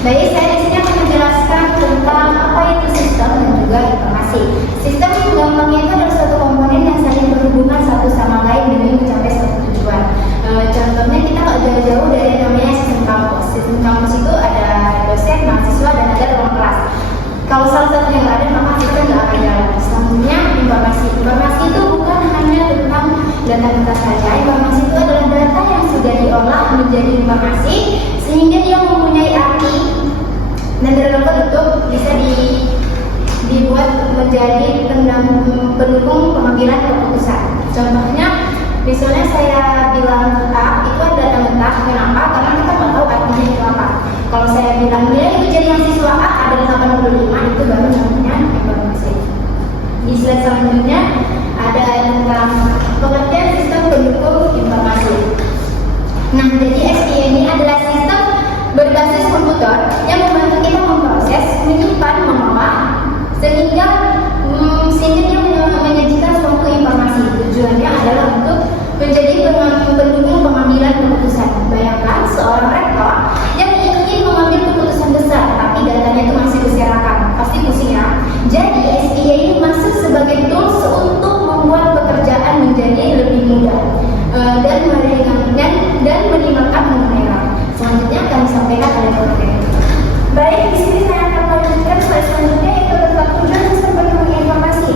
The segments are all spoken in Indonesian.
Baik, saya di sini akan menjelaskan tentang apa itu sistem dan juga informasi. Sistem gampangnya itu adalah suatu komponen yang saling berhubungan satu sama lain demi mencapai suatu tujuan. Contohnya kita nggak jauh-jauh dari namanya sistem kampus. Sistem kampus itu ada dosen, mahasiswa, dan ada ruang kelas. Kalau salah satunya nggak ada, maka sistem nggak akan jalan. Selanjutnya informasi. Informasi itu bukan hanya tentang data saja. Informasi itu adalah data yang sudah diolah menjadi informasi sehingga dia mempunyai arti dan relevan untuk bisa dibuat menjadi pendukung pengambilan keputusan. Contohnya, misalnya saya bilang A itu ada data mentah. Kenapa? Karena kita nggak tahu artinya itu apa. Kalau saya bilang nilai ujian mahasiswa A adalah 85, itu baru namanya informasi. Di slide selanjutnya ada tentang pengertian sistem pendukung informasi. Nah, jadi SPI ini adalah sistem berbasis komputer yang membantu kita memproses, menyimpan, mengolah sehingga dia menyajikan suatu informasi. Tujuannya adalah untuk menjadi pendukung pengambilan keputusan. Bayangkan seorang rektor yang ingin mengambil keputusan besar, tapi datanya itu masih berserakan, pasti pusing ya. Jadi SPI ini masuk sebagai tools untuk membuat pekerjaan menjadi lebih mudah dan meringankan dan meningkatkan mengenai. Selanjutnya akan disampaikan oleh Dr. Baik, di sini saya akan melanjutkan slide selanjutnya yaitu tentang tujuan sistem pendukung informasi.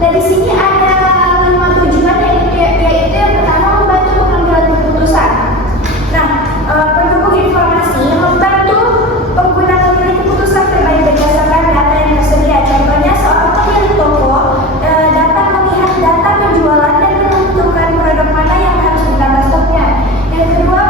Nah, di sini ada 5 tujuan yaitu yang pertama membantu pengambilan keputusan. Nah, pendukung informasi membantu pengguna memilih keputusan terbaik berdasarkan data yang tersedia. Contohnya, seorang pemilik toko dapat melihat data penjualan dan menentukan produk mana yang harus ditambah stoknya. Yang kedua,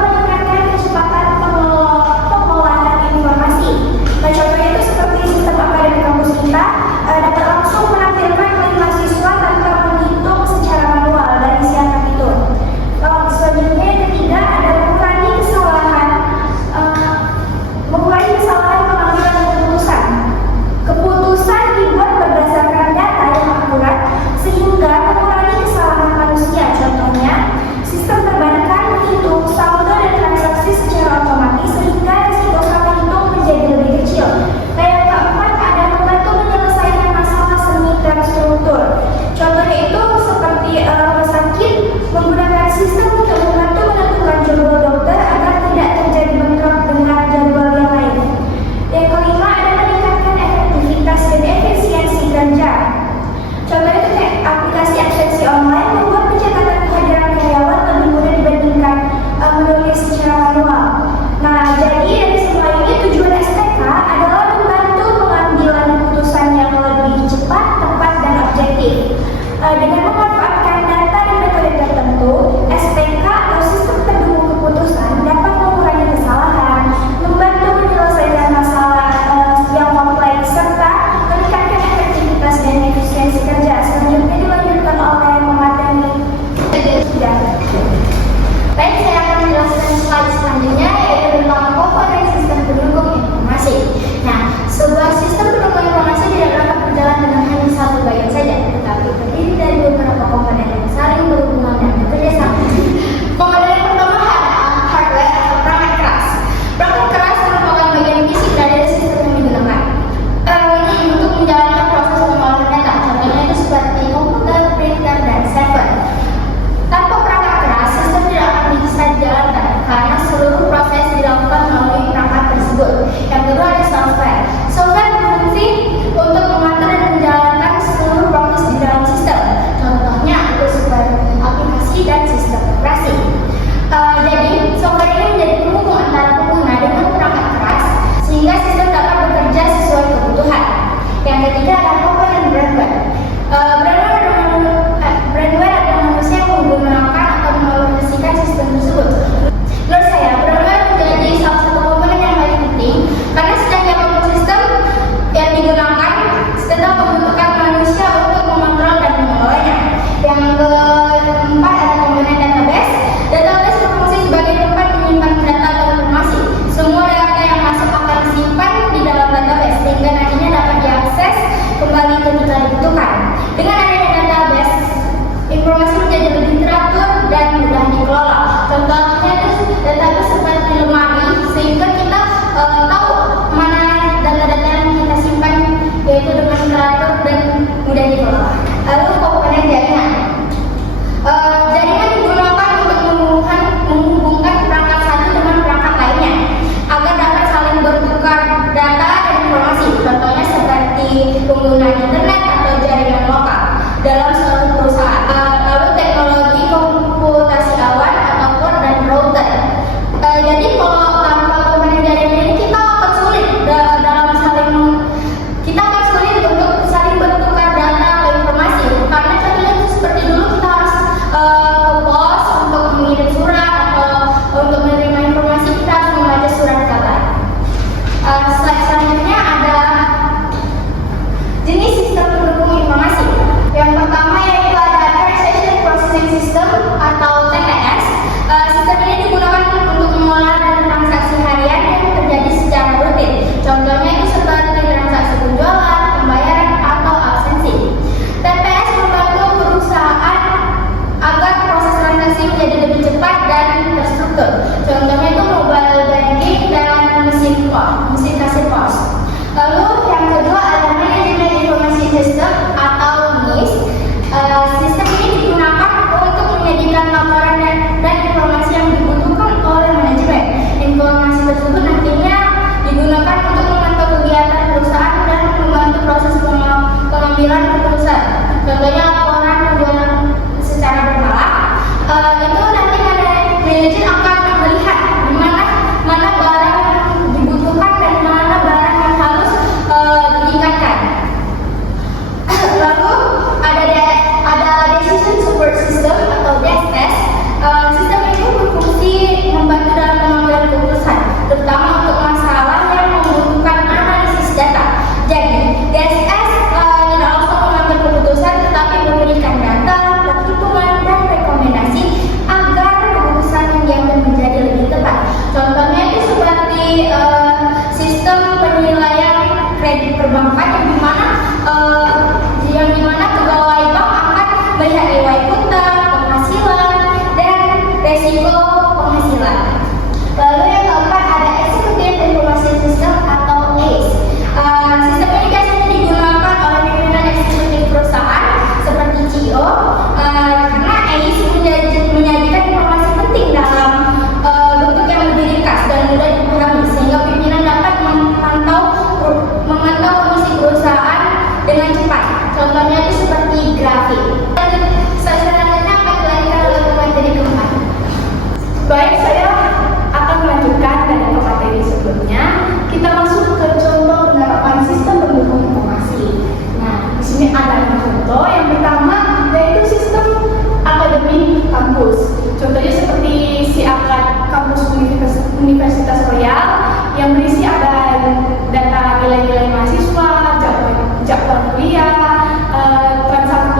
penghasilan. Lalu yang keempat ada Executive Information System atau ACE. Sistem ini biasanya digunakan oleh pimpinan eksekutif perusahaan seperti CEO, karena ACE menyajikan informasi penting dalam bentuk yang lebih ringkas dan mudah dipahami, sehingga pimpinan dapat memantau kondisi perusahaan dengan cepat. Contohnya itu seperti grafik. Selanjutnya akan dilanjutkan oleh pemateri keempat. Baik, saya akan melanjutkan dari materi sebelumnya. Kita masuk ke contoh penerapan sistem pendukung informasi. Nah, di sini ada contoh. Yang pertama yaitu sistem akademik kampus. Contohnya seperti SIAKAD Kampus Universitas Royal yang berisi ada data nilai-nilai mahasiswa, jadwal kuliah,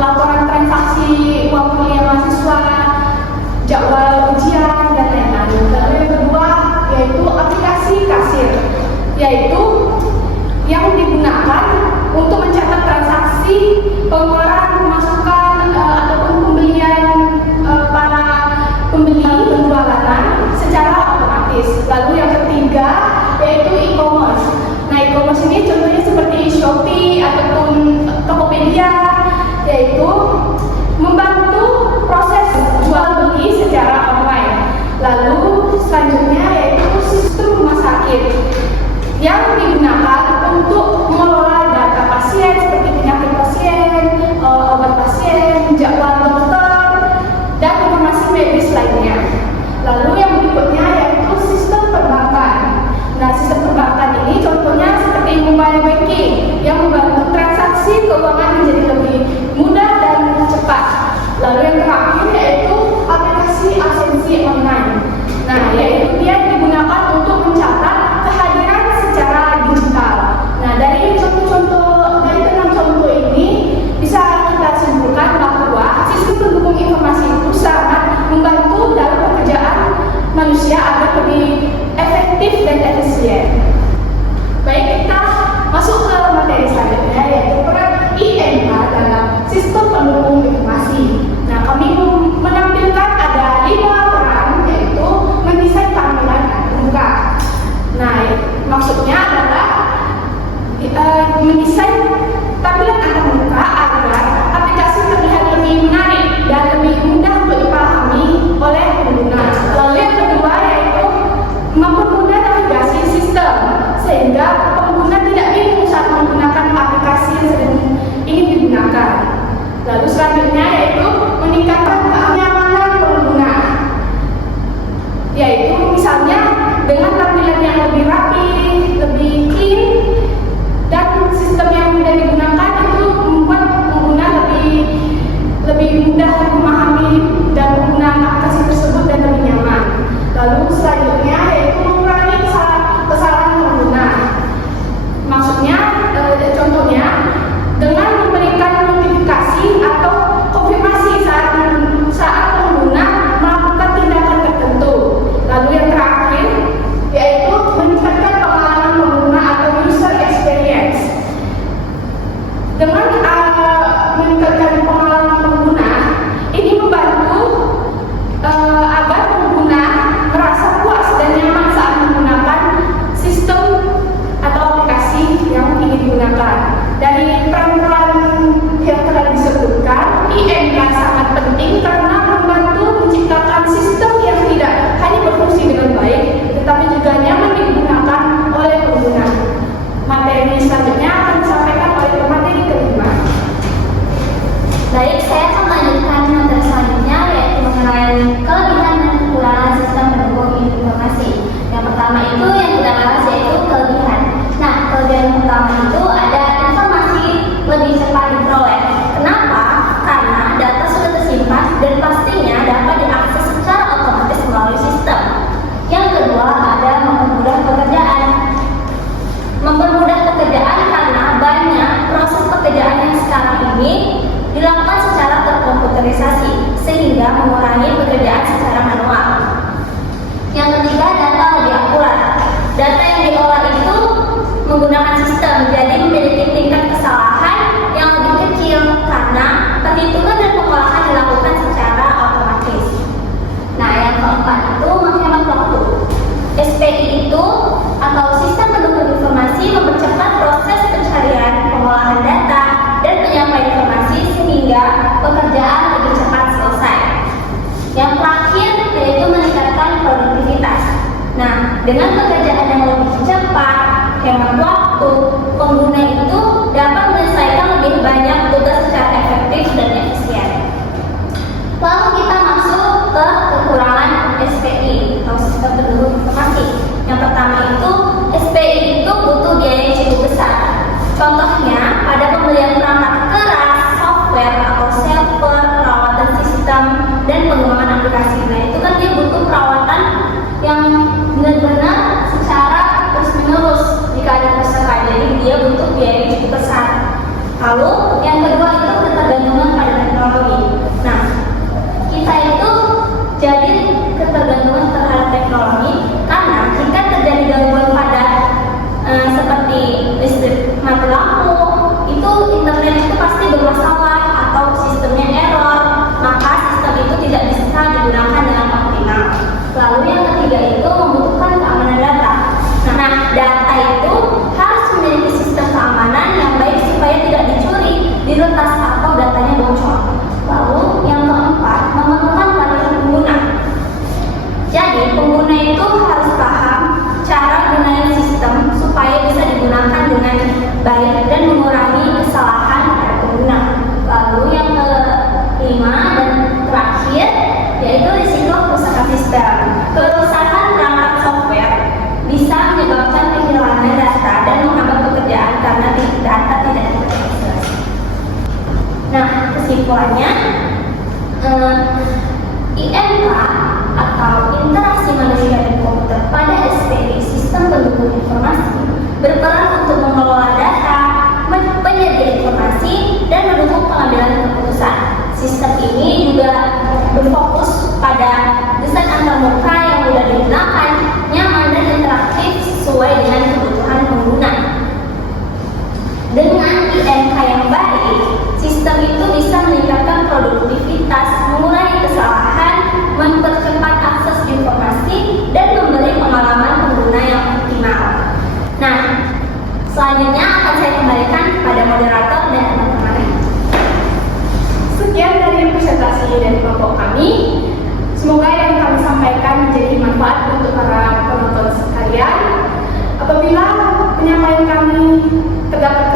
laporan transaksi uang kuliah mahasiswa, jadwal ujian, dan lain-lain. Nah, dengan pekerjaan yang lebih cepat, hemat waktu, pengguna itu dapat menyelesaikan lebih banyak tugas secara efektif dan efisien. Lalu kita masuk ke kekurangan SPI atau sistem pendukung informasi. Yang pertama itu, SPI itu butuh biaya yang cukup besar. Contohnya, pada pembelian perangkat keras, software atau server, perawatan sistem, dan pengembangan aplikasi. Nah, itu kan dia butuh perawatan yang benar-benar secara terus-menerus jika ada kerusakan. Jadi dia butuh biaya yang cukup besar. Lalu yang kedua itu ketergantungan pada teknologi. Nah, kita itu jadi ketergantungan terhadap teknologi karena jika terjadi gangguan pada seperti listrik mati lampu, itu internet itu pasti bermasalah atau sistemnya error, maka sistem itu tidak bisa digunakan dengan optimal. Lalu yang ketiga itu membutuhkan keamanan data. Nah, data itu harus memiliki sistem keamanan yang baik supaya tidak dicuri, diretas atau datanya bocor. Lalu yang keempat, memerlukan pelatihan pengguna. Jadi pengguna itu harus paham cara gunain sistem supaya bisa digunakan dengan baik dan mengurangi kesalahan pada pengguna. Lalu yang kelima dan terakhir yaitu risiko kerusakan sistem. Kerusakan perangkat software bisa menyebabkan kehilangan data dan menghambat pekerjaan karena data tidak terintegrasi. Nah, kesimpulannya, IMK atau interaksi manusia dan komputer pada SPI sistem pendukung informasi berperan untuk mengelola data, penyedia informasi, dan mendukung pengambilan keputusan. Sistem ini juga berfokus pada desain antarmuka yang mudah digunakan, nyaman dan interaktif sesuai dengan kebutuhan pengguna. Dengan IMK yang baik, sistem itu bisa meningkatkan produktivitas, mengurangi kesalahan, mempercepat akses informasi, dan memberi pengalaman pengguna yang optimal. Nah, selanjutnya akan saya kembalikan kepada moderator dan teman-teman. Sekian dari presentasi dari kelompok kami. Semoga yang kami sampaikan menjadi manfaat untuk para penonton sekalian. Apabila penyampaian kami terdapat